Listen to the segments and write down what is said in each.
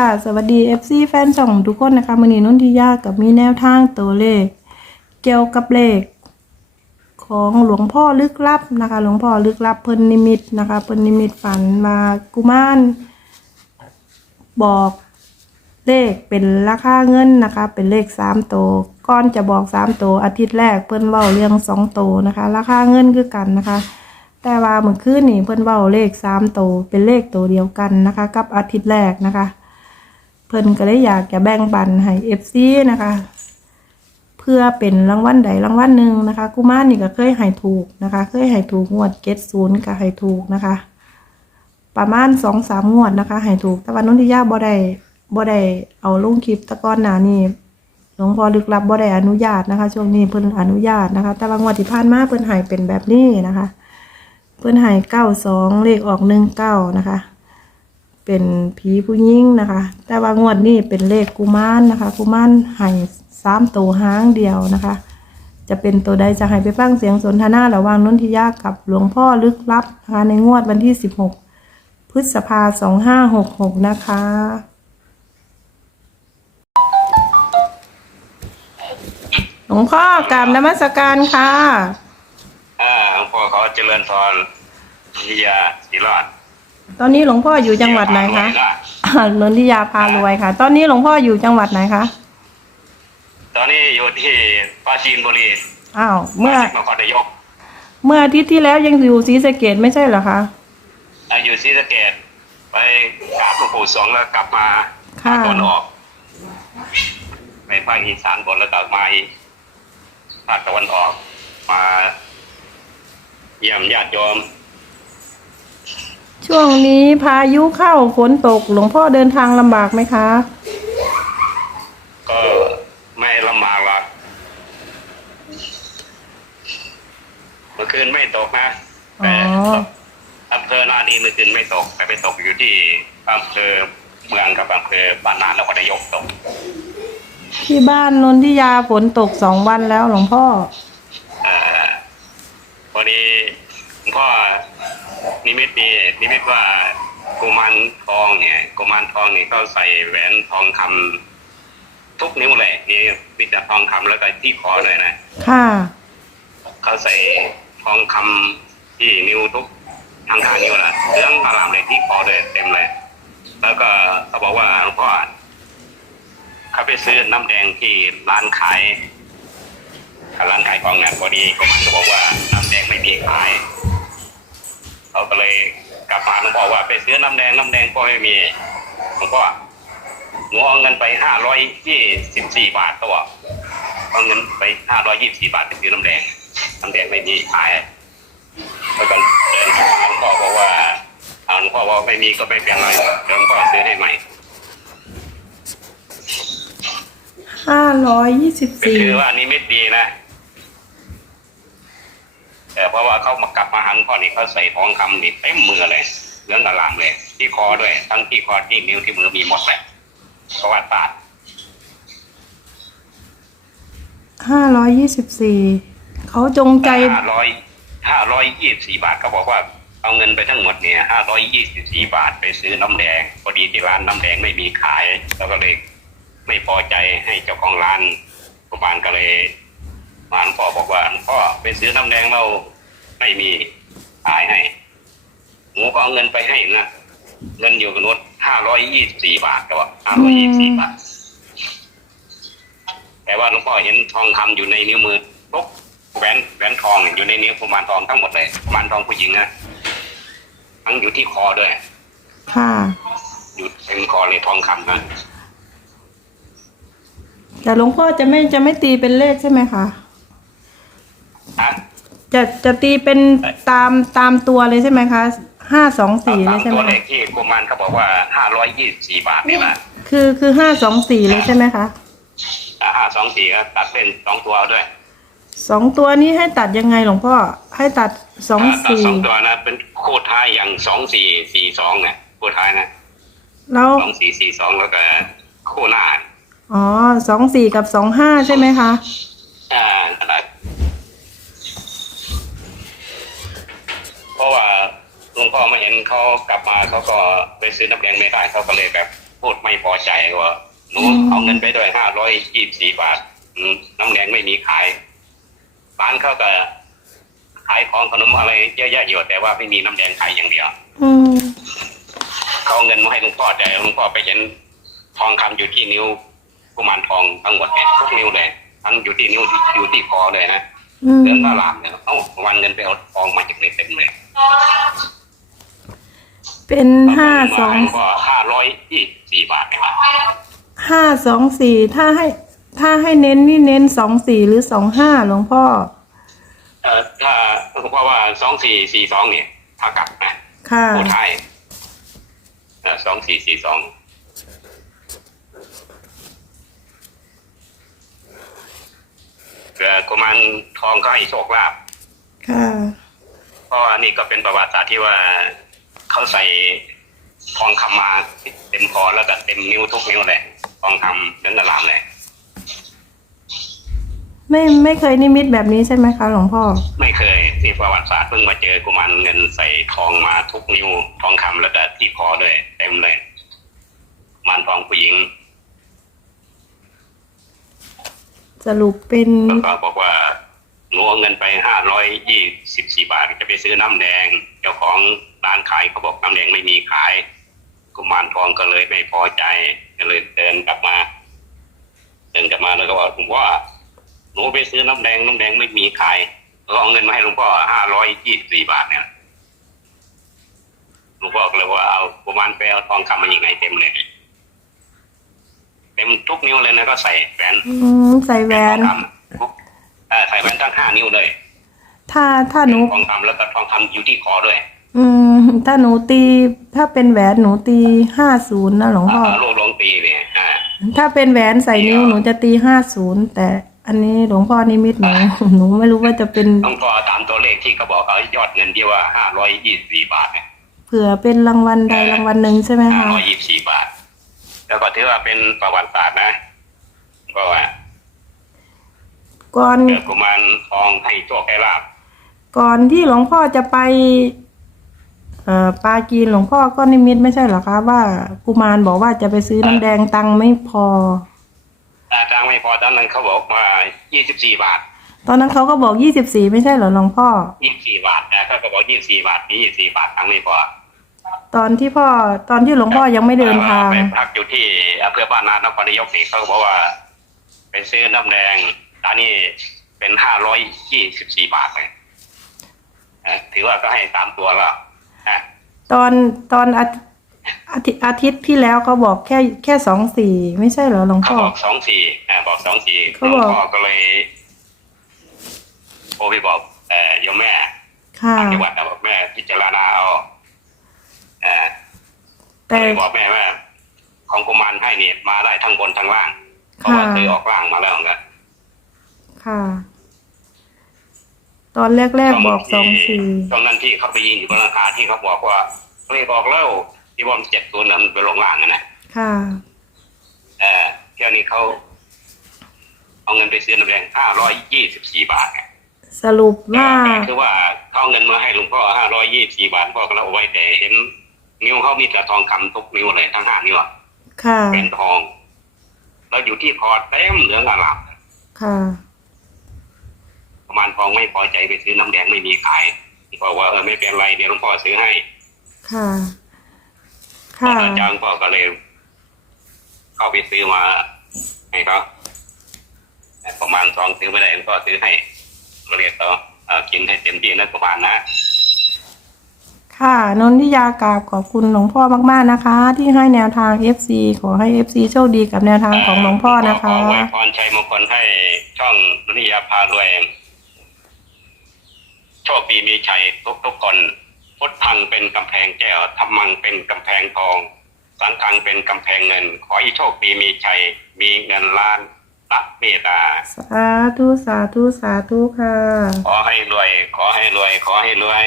ค่ะ สวัสดี FC แฟนช่องทุกคนนะคะมือนี้นุ่นที่ยากกับมีแนวทางตัวเลข เกี่ยวกับเลข ของหลวงพ่อลึกลับนะคะ หลวงพ่อลึกลับเพิ่นนิมิตนะคะเพิ่นนิมิตฝันมากุมารบอกเลขเป็นราคาเงินนะคะ เป็นเลขสามโตวก่อนจะบอกสามโตวอาทิตย์แรกเพิ่นเว้าเรื่องสองโตวนะคะ ราคาเงินคือกันนะคะ แต่ว่าเมื่อคืนนี่เพิ่นเว้าเลขสามโตวเป็นเลขตัวเดียวกันนะคะ กับอาทิตย์แรกนะคะ พิ่นก็เลยอยากจะแบ่งปันให้ FC นะคะ เพื่อเป็นรางวัลใดรางวัลหนึ่งนะคะกุมารนี่ก็เคยให้ถูกนะคะ เคยให้ถูกงวดเกตศูนย์ก็ให้ถูกนะคะ ประมาณสองสามงวดนะคะให้ถูก แต่วันนนทิยาบ่ได้บ่ได้เอาลงคลิปตะก้อนหนานี่หลวงพ่อลึกลับบ่ได้อนุญาตนะคะ ช่วงนี้เพิ่นอนุญาตนะคะ แต่ว่างวดที่ผ่านมาเพิ่นให้เป็นแบบนี้นะคะ เพิ่นให้เก้าสองเลขออกหนึ่งเก้านะคะ เป็นผีผู้หญิงนะคะ แต่ว่างวดนี้เป็นเลขกุมารนะคะกุมารให้สามตัวหางเดียวนะคะ จะเป็นตัวใดจะให้ไปฟังเสียงสนทนาระหว่างนนทิยากับหลวงพ่อลึกลับนะคะในงวดวันที่สิบหกพฤษภาสองห้าหกหกนะคะหลวงพ่อกราบนมัสการค่ะ อ่าหลวงพ่อเขาเจริญพรวิยาศิรอด ตอนนี้หลวงพ่ออยู่จังหวัดไหนคะอ่านนทิยาพารวยค่ะ ตอนนี้หลวงพ่ออยู่จังหวัดไหนคะ ตอนนี้อยู่ที่ปราจีนบุรีอ้าวเมื่อ นครนายกเมื่ออาทิตย์ที่แล้วยังอยู่ศรีสะเกดไม่ใช่เหรอคะอ่าอยู่ศรีสะเกดไปกราบหลวงปู่สวงแล้วกลับมาค่ะตอนออกไปภาคอีสานบนแล้วกลับมาอีกภาคตะวันออกมาเยี่ยมญาติโยม ช่วงนี้พายุเข้าฝนตกหลวงพ่อเดินทางลำบากไหมคะ ก็ไม่ลำบากหรอกเมื่อคืนไม่ตกนะอ๋อแต่อำเภอนาดีเมื่อคืนไม่ตก แต่ไปตกอยู่ที่อำเภอเมืองกับอำเภอบ้านนาแล้วก็นายกตก ที่บ้านนนทิยาฝนตกสองวันแล้วหลวงพ่อ เอ่อพอดีหลวงพ่อ นิมิตดีนิมิตว่ากุมารทองเนี่ยกุมารทองนี่เขาใส่แหวนทองคำทุกนิ้วเลยนี่มีแต่ทองคำแล้วก็ที่คอเลยนะค่ะเขาใส่ทองคำที่นิ้วทุกทางทางนิ้วนะเรื่องอารามเลยที่คอเลยเต็มเลย แล้วก็เขาบอกว่าหลวงพ่อเขาไปซื้อน้ำแดงที่ร้านขายร้านขายของเนี่ยพอดีก็มันก็บอกว่าน้ำแดงไม่มีขาย เขาก็เลยกลับมาหลวงพ่อว่าไปซื้อน้ำแดงน้ำแดงก็ไม่มีหลวงพ่อหนูเอาเงินไปห้าร้อยยี่สิบสี่บาทเขาบอกเอาเงินไปห้าร้อยยี่สิบสี่บาทไปซื้อน้ำแดงน้ำแดงไม่มีขายแล้วก็เดินไปหาหลวงพ่อบอกว่าเอาหลวงพ่อบอกไม่มีก็ไม่เป็นไรเดี๋ยวหลวงพ่อซื้อให้ใหม่ห้าร้อยยี่สิบก็สี่คือว่านี่ไม่ดีนะ แต่เพราะว่าเขามากลับมาหาหลวงพ่อนี่เขาใส่ทองคำนี่เต็มมือเลยเรื่องอลามเลย ที่คอด้วย ทั้งที่คอที่นิ้วที่มือมีหมดเลยเพราะว่าตาดห้าร้อยยี่สิบสี่เขาจงใจห้าร้อยห้าร้อยยี่สิบสี่บาทเขาบอกว่าเอาเงินไปทั้งหมดเนี่ยห้าร้อยยี่สิบสี่บาทไปซื้อน้ำแดงพอดีที่ร้านน้ำแดงไม่มีขาย แล้วก็เลยไม่พอใจให้เจ้าของร้านประมาณก็เลย มาหลวงพ่อบอกว่าหลวงพ่อไปซื้อน้ำแดงเราไม่มีขายให้หมูก็เอาเงินไปให้นะเงินอยู่กับนุชห้าร้อยยี่สิบสี่บาทก็ว่าห้าร้อยยี่สิบสี่บาทแต่ว่าหลวงพ่อเห็นทองคำอยู่ในนิ้วมือทุกแหวนแหวนทองอยู่ในนิ้วกุมารทองทั้งหมดเลยกุมารทองผู้หญิงนะทั้งอยู่ที่คอด้วยค่ะอยู่เต็มคอเลยทองคำนะแต่หลวงพ่อจะไม่จะไม่ตีเป็นเลขใช่ไหมคะฮะ จะจะตีเป็นตามตามตัวเลยใช่ไหมคะห้าสองสี่เลตายมใช่ไหมตัวเลคะขที่กุมารเขาบอกว่าห้าร้อยยี่สิบสี่บาทนี่แหละคือคือห้าสองสี่เลยใช่ไหมคะห้าสองสี่ก็ตัดเป็นสองตัวด้วยสองตัวนี้ให้ตัดยังไงหลวงพ่อให้ตัดสองตัดสี่สองตัวนะเป็นโคตรท้ายอย่างสองสี่สี่สองเนี่ยโคตรท้ายนะแล้วสองสี่สี่สองแล้วก็โคหน้าอ๋อสองสี่กับสองห้าใช่ไหมคะอ่าอะไรเพราะว่าหลวงพ่อมาเห็นเขากลับมาเขาก็ไปซื้อน้ำแดงไม่ได้เขาก็เลยแบบพูดไม่พอใจว่าหนูเอาเงินไปด้วยห้าร้อยยี่สี่บาทอืมน้ำแดงไม่มีขายร้านเขาก็ขายของขนมอะไรเยอะแยะอยู่แต่ว่าไม่มีน้ำแดงขายอย่างเดียวอืมเขาเอาเงินมาให้หลวงพ่อแต่หลวงพ่อไปเห็นทองคำอยู่ที่นิ้วกุมารทองทั้งหมดเนี่ยทุกนิ้วเลยทั้งอยู่ที่นิ้วอยู่ที่คอเลยนะอืมเดือนละหลามเนี่ยเอ้าวันเงินไปเอาทองมาจากไหนเต็มเลย เป็นห้าสองก็ห้าร้อยยี่สี่บาทนะครับห้าสองสี่ถ้าให้ถ้าให้เน้นนี่เน้นสองสี่หรือสองห้าหลวงพ่อ เอ่อถ้าเพราะว่าสองสี่สี่สองเนี่ยเท่ากับนะค่ะโอ้ไทยสองสี่สี่สองเกิดกุมารทองก็ให้โชคลาภค่ะเพราะอันนี้ก็เป็นประวัติศาสตร์ที่ว่า เขาใส่ทองคำมาเต็มคอแล้วก็เต็มนิ้วทุกนิ้วเลยทองคำเดือนละลามเลยไม่ไม่เคยนิมิตแบบนี้ใช่ไหมคะหลวงพ่อ ไม่เคยที่ประวัติศาสตร์เพิ่งมาเจอกุมารเงินใส่ทองมาทุกนิ้วทองคำแล้วก็ที่คอด้วยเต็มเลยกุมารทองผู้หญิงสรุปเป็นแล้วก็บอกว่าหนูเอาเงินไปห้าร้อยยี่สิบสี่บาทจะไปซื้อน้ำแดง เจ้าของ ร้านขายเขาบอกน้ำแดงไม่มีขายกุมารทองก็เลยไม่พอใจก็เลยเดินกลับมาเดินกลับมาแล้วก็บอกผมว่าหนูไปซื้อน้ำแดงน้ำแดงไม่มีขายเราเอาเงินมาให้หลวงพ่อห้าร้อยยี่สิบสี่บาทเนี่ยหลวงพ่อก็เลยว่าเอากุมารไปเอาทองคำมาอย่างไงเต็มเลยเต็มทุกนิ้วเลยนะก็ใส่แหวนอืมใส่แหวนทองคำทุกเอ่อใส่แหวนตั้งห้านิ้วเลย ถ้าถ้าหนูทองคำแล้วก็ทองคำอยู่ที่คอด้วย อืม ถ้าหนูตี ถ้าเป็นแหวนหนูตีห้าศูนย์นะหลวงพ่ออ่าลูกหลวงปีเนี่ยอ่าถ้าเป็นแหวนใส่นิ้วหนูจะตีห้าศูนย์แต่อันนี้หลวงพ่อนิมิตหนูหนูไม่รู้ว่าจะเป็นต้องพอตามตัวเลขที่เขาบอกเอายอดเงินที่ว่าห้าร้อยยี่สิบสี่บาทเนี่ยเผื่อเป็นรางวัลใดรางวัลหนึ่งใช่ไหมห้าคะร้อยยี่สิบสี่บาท แล้วก็ถือว่าเป็นประวัติศาสตร์นะเพราะว่าก่อนเกิดกุมารทองให้โชคให้ลาบก่อนที่หลวงพ่อจะไปเอ่อ ปากีนหลวงพ่อก็นิมิตไม่ใช่เหรอคะว่ากุมารบอกว่าจะไปซื้อน้ำแดงตังค์ไม่พออาจารย์ไม่พอตอนนั้นเขาบอกว่ายี่สิบสี่บาท ตอนนั้นเขาก็บอกยี่สิบสี่ไม่ใช่เหรอหลวงพ่อยี่สิบสี่บาทนะเขาก็บอกยี่สิบสี่บาทมียี่สิบสี่บาทตังค์ไม่พอตอนที่พ่อตอนที่หลวงพ่อยังไม่เดินทางไปพักอยู่ที่อำเภอบ้านนานครนายกนี่เขาก็บอกว่า ไปซื้อน้ำแดงตอนนี้เป็นห้าร้อยยี่สิบสี่บาทเลยนะถือว่าก็ให้สามตัวแล้วนะ ตอนตอนอาทิอาทิตย์อาทิตย์ที่แล้วเขาบอกแค่แค่สองสี่ไม่ใช่เหรอหลวงเขาพ่อ บอกสองสี่อ่าบอกสองสี่หลเขาวงบอก พ่อก็เลยโทรไปบอกเอ่อโยมแม่ค่ะทางจังหวัดนะบอกแม่พิจารณาเอาเอ่อแต่ เลยบอกแม่ว่า ของกุมารให้เนี่ยมาได้ทั้งบนทั้งล่างเพราะว่าค่ะ เคยออกล่างมาแล้วเหมือนกัน ค่ะ ตอนแรกๆบอกสองสี่ตอนนั้นที่เขาไปยิงอยู่บนหลังคาที่เขาบอกว่าเลขออกแล้วที่ว่ามันเจ็ดตัวนั้นไปลงล่างนะนะค่ะเออเที่ยวนี้เขาเอาเงินไปซื้อน้ำแดงห้าร้อยยี่สิบสี่บาทเนี่ยสรุปว่าแต่คือว่าเขาเอาเงินมาให้หลวงพ่อห้าร้อยยี่สี่บาทพ่อก็เอาไว้แต่เห็นนิ้วเขามีแต่ทองคำทุกนิ้วเลยทั้งห้านิ้วอะค่ะเป็นทองแล้วอยู่ที่คอเต็มเหลืองอลามค่ะประ มาณทองไม่พอใจไปซื้อน้ำแดงไม่มีขายบอกว่าเออไม่เป็นไรเดี๋ยวหลวงพ่อซื้อให้ ค่ะ ค่ะอาจารย์พ่อก็เลย เข้าไปซื้อมาให้เขาแต่ประมาณสองซื้อไม่ได้หลวงพ่อซื้อให้ก็เรียกเขาเอ่อกินให้เต็มที่นะประมาณนะค่ะนนทิยากราบขอบคุณหลวงพ่อมากๆนะคะ ที่ให้แนวทาง FC ขอให้ FC โชคดีกับแนวทางของหลวงพ่อนะคะขอไว้พรชัยมงคลให้ช่องนุนิยาพารวยโช คดีมีชัยทุกทุกๆคนพุทธังเป็นกำแพงแก้วธรรมังเป็นกำแพงทอง สังฆังเป็นกำแพงเงิน ขอให้โชคดีมีชัยมีเงินล้านตักเมตตาสาธุสาธุสาธุค่ะ ขอให้รวย ขอให้รวย ขอให้รวย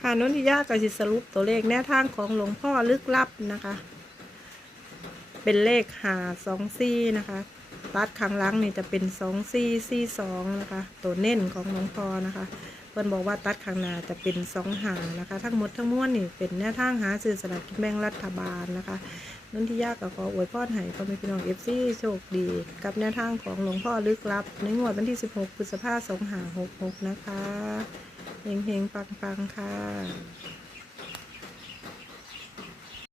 ค่ะนนทิยาก็สิสรุปตัวเลขแนวทางของหลวงพ่อลึกลับนะคะ เป็นเลขหาสองซี่นะคะ ตัดข้งหลังนี่จะเป็นสองซี่ซี่สองนะคะ ตัวเน้นของหลวงพ่อนะคะตัวพิ่นบอกว่าตัดข้างหน้าจะเป็นสองหางนะคะ ทั้งหมดทั้งมวลนี่เป็นแนวทางหาซื้อสลากกินแบ่งรัฐบาลนะคะนุ่นที่ยากก็ขออวยพรให้พ่อแม่พี่น้องเอฟซีโชคดี กับแนวทางของหลวงพ่อลึกลับ ในงวดวันที่ 16พฤษภาคม2566 นะคะเฮงๆปังๆค่ะ